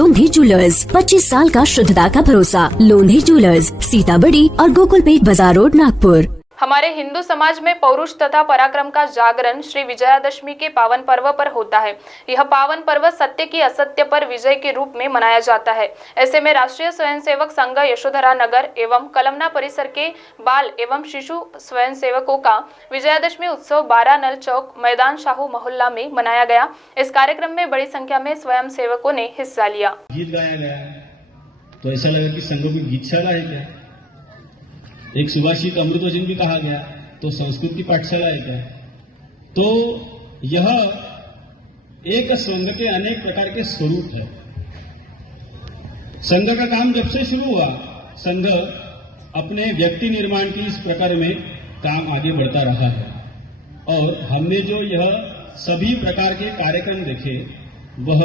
Londhe jewellers, 25 साल का शुद्धता का भरोसा। लोंधे ज्वेलर्स, सीताबड़ी और गोकुलपेट बाजार रोड, नागपुर। हमारे हिंदू समाज में पौरुष तथा पराक्रम का जागरण श्री विजयादशमी के पावन पर्व पर होता है। यह पावन पर्व सत्य की असत्य पर विजय के रूप में मनाया जाता है। ऐसे में राष्ट्रीय स्वयंसेवक संघ यशोधरा नगर एवं कलमना परिसर के बाल एवं शिशु स्वयंसेवकों का विजयादशमी उत्सव 12 नल चौक मैदान शाहू मोहल्ला में मनाया गया। इस कार्यक्रम में बड़ी संख्या में स्वयंसेवकों ने हिस्सा लिया। गीत गाया गया तो ऐसा लगा कि संघ की गीतशाला है क्या, एक सुभाषित अमृत वचन भी कहा गया तो संस्कृत की पाठशाला है क्या। तो यह एक संघ के अनेक प्रकार के स्वरूप है। संघ का काम जब से शुरू हुआ, संघ अपने व्यक्ति निर्माण की इस प्रकार में काम आगे बढ़ता रहा है और हमने जो यह सभी प्रकार के कार्यक्रम देखे वह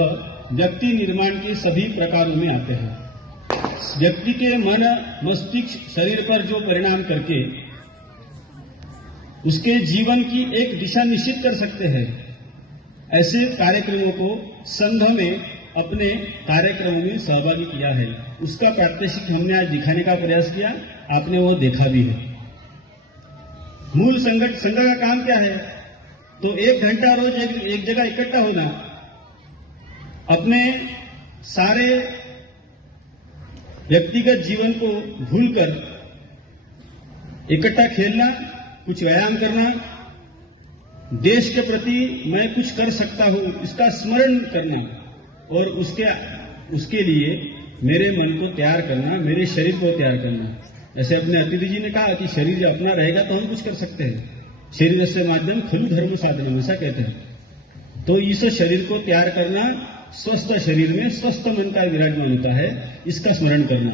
व्यक्ति निर्माण के सभी प्रकारों में आते हैं। व्यक्ति के मन, मस्तिष्क, शरीर पर जो परिणाम करके उसके जीवन की एक दिशा निश्चित कर सकते हैं, ऐसे कार्यक्रमों को संघ में अपने कार्यक्रमों में सहभागी किया है। उसका प्रात्यक्षिक हमने आज दिखाने का प्रयास किया, आपने वो देखा भी है। मूल संघ का काम क्या है? तो 1 घंटा रोज एक जगह इकट्ठा होना, अपने सारे व्यक्तिगत जीवन को भूलकर इकट्ठा खेलना, कुछ व्यायाम करना, देश के प्रति मैं कुछ कर सकता हूं इसका स्मरण करना और उसके लिए मेरे मन को तैयार करना, मेरे शरीर को तैयार करना। ऐसे अपने अतिथि जी ने कहा कि शरीर जब अपना रहेगा तो हम कुछ कर सकते हैं। शरीर से माध्यम खलु धर्म साधन, ऐसा कहते हैं। तो इस शरीर को तैयार करना, स्वस्थ शरीर में स्वस्थ मन का विराजमान होता है, इसका स्मरण करना।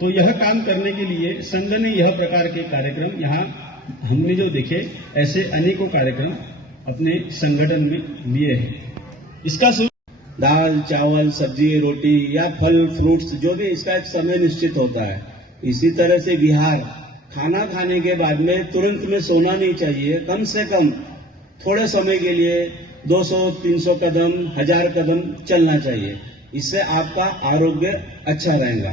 तो यह काम करने के लिए संघ ने यह प्रकार के कार्यक्रम यहाँ हमने जो देखे, ऐसे अनेकों कार्यक्रम अपने संगठन में लिए हैं। इसका दाल, चावल, सब्जी, रोटी या फल, फ्रूट्स, जो भी इसका एक समय निश्चित होता है। इसी तरह से विहार, खाना खाने के बाद में तुरंत में सोना नहीं चाहिए, कम से कम थोड़े समय के लिए 200-300 कदम, 1000 कदम चलना चाहिए। इससे आपका आरोग्य अच्छा रहेगा।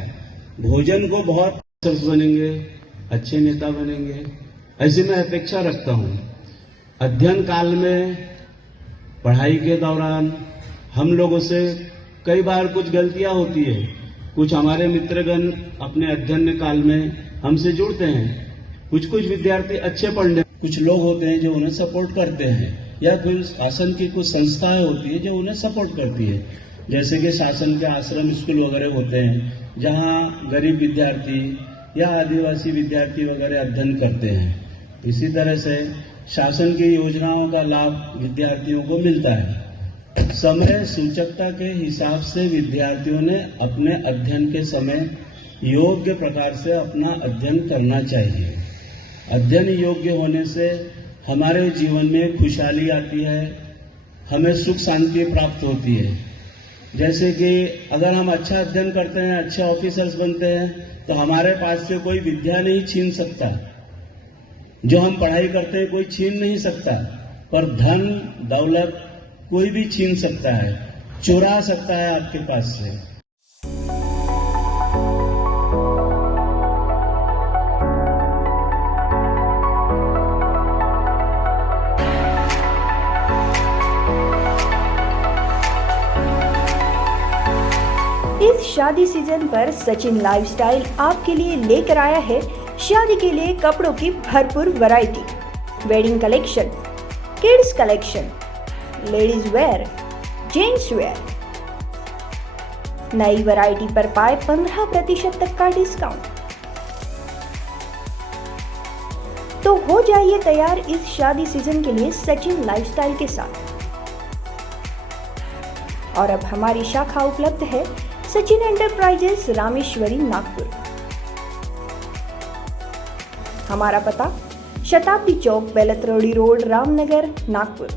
भोजन को बहुत बनेंगे, अच्छे नेता बनेंगे, ऐसी मैं अपेक्षा रखता हूं। अध्ययन काल में, पढ़ाई के दौरान हम लोगों से कई बार कुछ गलतियां होती है। कुछ हमारे मित्रगण अपने अध्ययन काल में हमसे जुड़ते हैं। कुछ विद्यार्थी अच्छे पढ़ने, कुछ लोग होते हैं जो उन्हें सपोर्ट करते हैं, या फिर शासन की कुछ संस्थाएं होती है जो उन्हें सपोर्ट करती है। जैसे कि शासन के आश्रम स्कूल वगैरह होते हैं जहां गरीब विद्यार्थी या आदिवासी विद्यार्थी वगैरह अध्ययन करते हैं। इसी तरह से शासन की योजनाओं का लाभ विद्यार्थियों को मिलता है। समय सूचकता के हिसाब से विद्यार्थियों ने अपने अध्ययन के समय योग्य प्रकार से अपना अध्ययन करना चाहिए। अध्ययन योग्य होने से हमारे जीवन में खुशहाली आती है, हमें सुख शांति प्राप्त होती है। जैसे कि अगर हम अच्छा अध्ययन करते हैं, अच्छे ऑफिसर्स बनते हैं, तो हमारे पास से कोई विद्या नहीं छीन सकता। जो हम पढ़ाई करते हैं कोई छीन नहीं सकता, पर धन दौलत कोई भी छीन सकता है, चुरा सकता है आपके पास से। इस शादी सीजन पर सचिन लाइफस्टाइल आपके लिए लेकर आया है शादी के लिए कपड़ों की भरपूर variety, wedding collection, kids collection, ladies wear, gents wear. नई वैरायटी पर पाए 15% तक का डिस्काउंट। तो हो जाइए तैयार इस शादी सीजन के लिए सचिन लाइफस्टाइल के साथ। और अब हमारी शाखा उपलब्ध है सचिन एंटरप्राइजेस, रामेश्वरी, नागपुर। हमारा पता शताब्दी चौक, बेलतरोड़ी रोड, रामनगर, नागपुर।